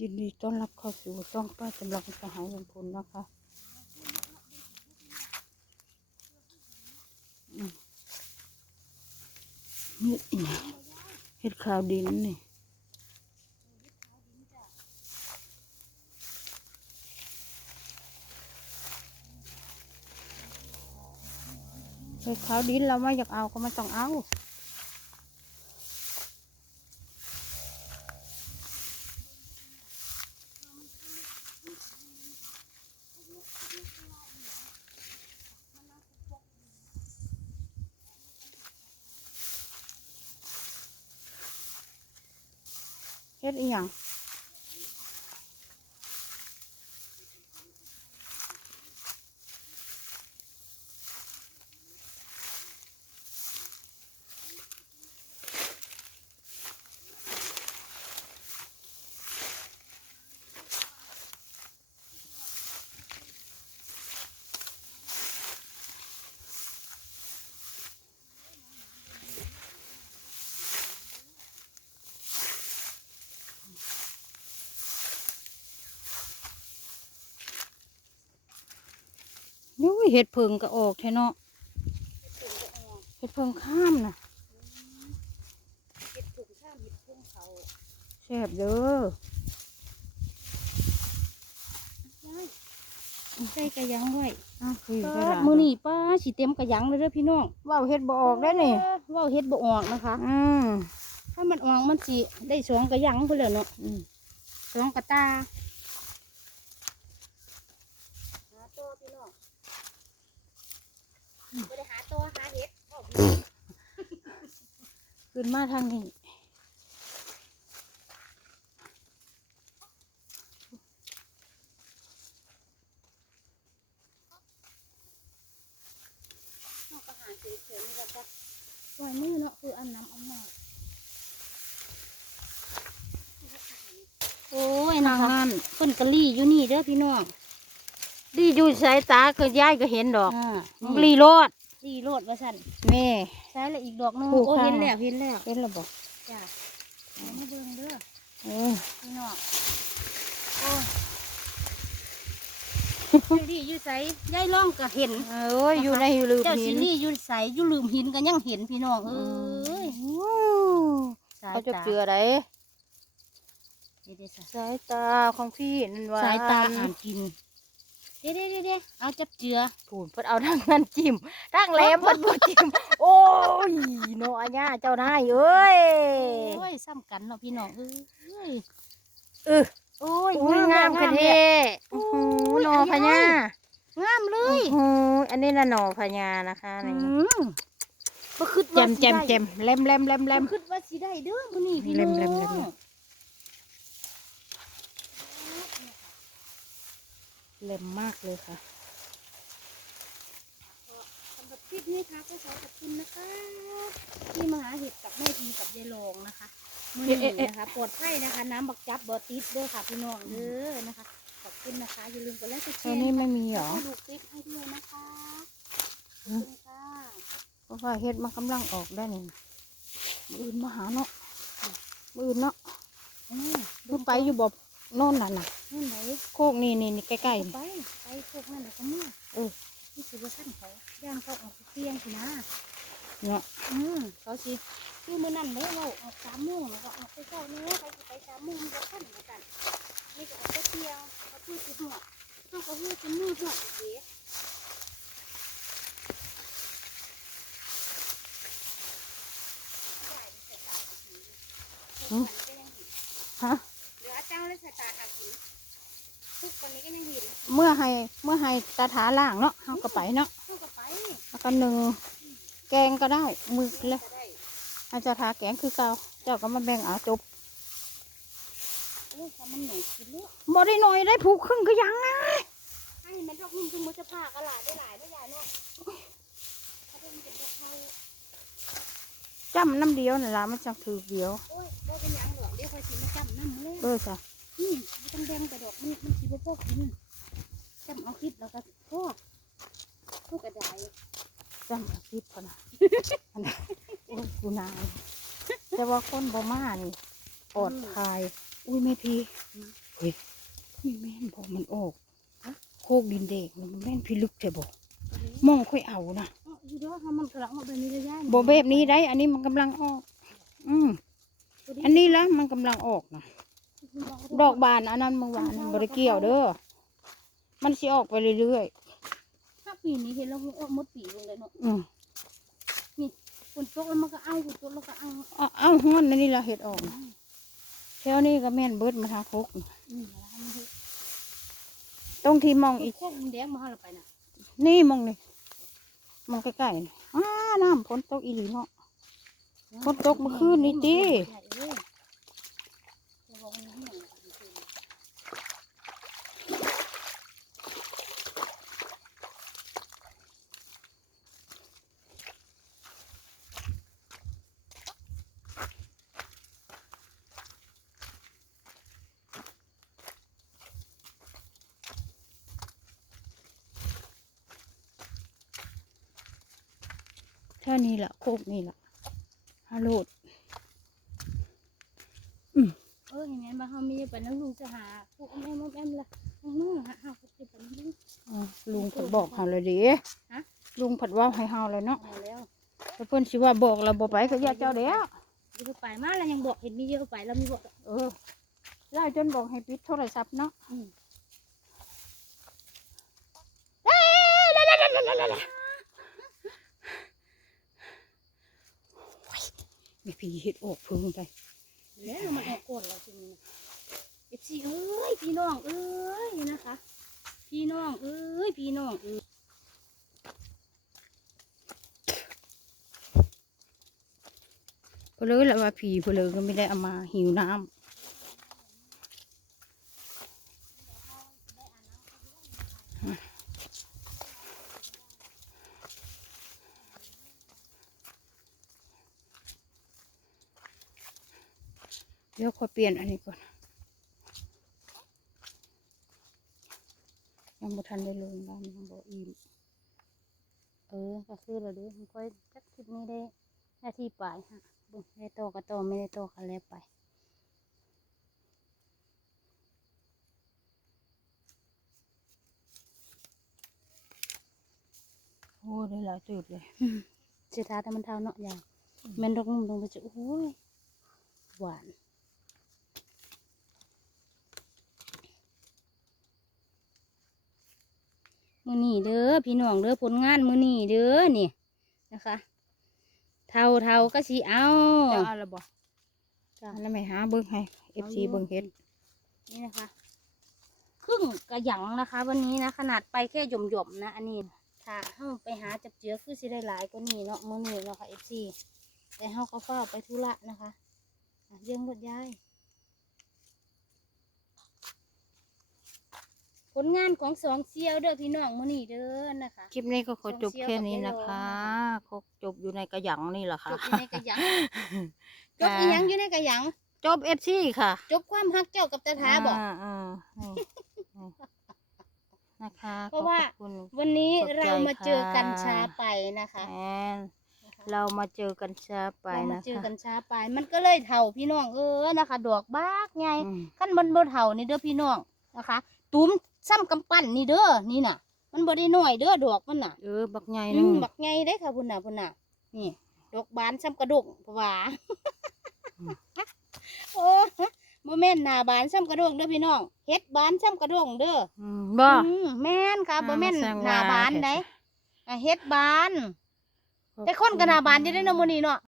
ยินดีต้อนรับเข้าสู่ช่องป้าจำลองสหายลงพลนะคะนี่เห็ดขาวดินนี่เห็ดขาวดินเราไม่อยากเอาก็ไม่ต้องเอา เฮ็ดอีหยัง เห็ดเพิงก็ออกแท้เนาะเห็ดเพิงข้ามนะเห็ดผึ่งข้ามเห็ดพุ่งเขาแซ่บเด้อใส่กระยังไว้อ้าวคือป้าดมือนี่ป้าสิเต็มกระยังเลยเด้อพี่น้องว่าวเห็ดบ่ออกได้นี่เว้าเฮ็ดบ่ออกนะคะอืมถ้ามันออกมันสิได้สองกระยังเพิ่นแหล้วเนาะอืมสองกระตาหาตัวพี่น้อง บ่ได้หาตัวหาเห็ดเว้าผิดขึ้นมาทางนี้เอากระหารเฉยๆนี่ละจ้ะไว้มือเนาะคืออันน้ำอันหน่อยโอ้ยทานะงคะนั้นเพิ่นกะลี่อยู่นี่เด้อพี่น้อง ดีอยู่สายตาคือยายก็เห็นดอกอ่ารีโรดลี่โลดว่าสั่นแม่ ใช้ละอีกดอกหนึงถูกโอ้ค่ะเห็นแล้วเห็นแล้วเห็นแล้วบอกจ้ะเอามาเบิ่งเด้อเออพี่น้องโอ้ยซีรีส์อยู่ไสยายล่องก็เห็น เอ้ยอยู่ในลืมเจ้าหิซีนรีส์อยู่ไสอยู่ลืมหินก็ยังเห็นพี่น้องเอ้ยโอ้สายเขาจะตาเกลืออะไรเดี๋ยวๆสายตาของพี่นั่นว่าสายตาอ่านกิน เด้เด้เด้เด้เอาจับเจือผูนเพิ่นเอาทางนั้นจิ้มทางแหลมเพิ่นบ่จิ้มโอ้ยโนอาญาเจ้านายเอ้ยโอ้ยซ้ำกันเนาะพี่น้องเอ้ยเออโอ้ยอุ้ยงามแล้วค่ะแล้เท่วโอ้โหโอ้ยหนอพญางามเลโอ้ยโหอันนี้น่ะหนอพญานะคะอืนี่มบ่คิดแจว่ามสิแจมได้แจมแลมแลมแลมแลมบ่คิดว่าสิได้เด้อมื้อนี้พี่เล็น้องมเล็มเล็ม แลมมากเลยค่ะสำหรับคลิปนี้ค่ะก็ขอขอบคุณนะคะ ที่มาหาเห็ดกับแม่พีกับยายรองนะคะมื้อนี้นะคะปลอดภัยนะคะ น้ำบักจับบ่ติดเด้อค่ะพี่น้องเด้อนะคะ ขอบคุณนะคะอย่าลืมกดไลค์กดแชตอนร์นี้นะคะไม่มีหรอให้ดูคลิปให้ด้วยนะคะขอบคุณค่ะเพราะว่าเฮ็ดมันกำลังออกได้นี่มืออื่นมาหาเนาะมืออื่นเนาะอืมเพิ่งไปอยู่บ่โน่นน่ะน่ะ นั่นไหนโคกนี่นี่นี่ใกล้ๆนี่ไปไปพวกนั่นแหละก็เมื่อเออที่สุดว่าสั้นเขาย่างเขาออกเตียงสินะเนาะอืมเขาสิคือมื้อนั้นเลยเราออกสามโมงแล้วก็ออกไปเช้าเนี้ยไปสิไปสามโมงมันก็ขั้นเหมือนกันนี่ก็ออกไปเที่ยวเขาพูดสิหัวต้องเขาพูดสิมือหัวอีกเด้ฮะเหลือเจ้าเลยสายตาขากิน ทุกคนนี้ก็ยังเห็นเมื่อให้เมื่อให้ตาถาล่างเนาะเฮาก็ไปเนาะเข้ากับไปแล้วก็หนึ่งแกงก็ได้มือเลยก็ได้ให้เจ้าทาแกงคือเก่าเจ้าก็มาแบ่งเอาจบโอ้ยถ้ามันหน่อยกินลูกบ่ได้หน่อยได้ผูกครึ่งก็ยังนะให้มันดอกนุ่มจนมือจะพากระหลายได้หลายได้ใหญ่เนาะถ้าเป็นเป็นดอกเทาจำน้ำเดียวนี่ล่ะมันจังถือเดียวโอ้ยบ่เป็นหยังหรอกเดี๋ยวคอยสิมาจำน้ำเลย เออจ้ะ นี่ไม่ต้องแดงกระดอกมันมันสีพ่อขึ้นจำเอาคลิปแล้วก็พ่อพ่อกระดายจำเอาคลิปพอนะอันนั้นกูนายแต่ว่าคนบอมานี่ปลอดภัยอุ้ยแม่พี่เฮ้ยมีแม่นบอกมันออกโคกดินเด็กมันแม่นพิลึกเจะบอกมองค่อยเอานะบ่แบบนี้ได้ อันนี้มันกำลังออก อืมอันนี้ละมันกำลังออกนะ ดอกบานอันนั้นเมื่อวานบริเกี่ยวเด้อ มันสิออกไปเรื่อยถ้าปีนี้เห็นแล้วออกหมดปีลงเลยเนาะๆอืมฝนตกแล้วมันก็เอาฝนตกแล้วก็เอาเอาเอาห้อนอันนี้ละเห็ดออกนะแถวนี้ก็แม่นเบิดมาทางพกอืมแล้วมันเฮ็ดตรงที่มองอีอีกกพวกมันแดงมาให้เราไปน่ะนี่มองนี่มองใกล้ๆนี่อ้าน้ำฝนตกอีหลีเนาะฝนตกเมื่อคืนนี่ติใหญ่เอ้ยจะ บอกว่ามันเหี้ยเมื่อคืนเท่านี้ละโคกนี่ละฮัลโลด เออเห็นไหมบ้านเขามีไปน้ำลุงจะหาพวกแอมแอมแอมละน้องนู่นหาหาพวกจะไปน้ำลุงอ่าลุงผัดบอกเฮาเลยเดิฮะ ลุงผัดว่าให้เฮาเลยเนาะเอาแล้วแต่เพิ่นสิว่าบอกเราบ่ไปก็อย่าเจ้าเด้อเดี๋ยวไปมาแล้วยังบอกเห็นมีเยอะไปแล้วมีบอก เออไล่จนบอกให้ปิดโทรศัพท์เนาะอืมมีผีเห็ดออกพึ่งไป แล้วมันออกก่อนเราจริงๆเอฟซีเอ้ยพี่น้องเอ้ยนะคะ พี่น้องเอ้ยพี่น้องเอ้ยเพนเลยแหละว่าผีพนเลยก็ไม่ได้เอามาหิวน้ำ เดี๋ยวขอเปลี่ยนอันนี้ก่อน ยังบ่ทันได้ลงน้ำยังบ่อิ่มเออ ก็คือเราเด้อมันค่อยจักคลิปนี้ได้หน้าที่ปลายฮะเบิ่งได้โตก็โตไม่ได้โตก็แล้วไปโอ้ได้หลายจุดเลยเสียท้าแต่มันเท่าเนาะยายแม่นดอกนุ่มลงไปจะโอ้ยหวาน มือนี่เด้อพี่น้องเด้อผลงานมือนี่เด้อนี่นะคะ เท่าเท่าก็สีเอาจะเอาละบ่จ้ะแล้วไม่หาเบิ่งให้ FC เบิ่งเฮ็ดนี่นะคะ ครึ่งกระหยังนะคะ วันนี้นะ ขนาดไปแค่หย่อมๆนะ อันนี้ถ้าเฮาไปหาจับเจือคือสิได้หลายกว่านี้เนาะมื้อนี้เนาะค่ะ FC แต่เฮาก็เฝ้าไปธุระนะคะอะเรื่องรถย้าย ผลงานของสองเซียวเด้อพี่น้องมื้อนี้เด้อนะคะ คลิปนี้ก็ขอจบส่งเสียแค่กับนี้ยายนะโลคะนะคะขอจบอยู่ในกระหยังนี่แหละจค่ะ บอยู่ในกระหยังจบอีหยังอยู่ในกระหยังจบ FC ค่ะจบความฮักเจ้ากับตาทาบอก อ่าอ่านี่นี่นะคะเพราะว่า ขอบคุณ วันนี้ขอบใจเรามาเจอกันค่ะ ช้าไปนะคะแอนเรามาเจอกันช้าไปเรามานะเจอคะกันช้าไป มันก็เลยเถ่าพี่น้องเออนะคะ ดอกบากไงอืมขั้นบนบนเถ่านี่เด้อพี่น้องนะคะ ตุ้ม ซ้ำกำปั้นนี่เด้อนี่น่ะ มันบ่ได้น้อยเด้อดอกมันน่ะเออบักใหญ่อืนึงมบักไงได้อค่ะพุ่นน่ะพุ่นน่ะ นี่ ดอกบานซ้ำกระดกเพราะว่าโอ้โมเมนหน้าบานซ้ำกระดงเด้อพี่น้องเฮ็ดบานซ้ำกระดงเด้อ อืมบ่ อืมแม่นค่ะบ่แม่นอ่ามาแสดงหน้าว่าบานได้อะเฮ็ดบาน แต่คนก็หน้าบานอยู่ได้อเนาะมื้อนี้เนาะ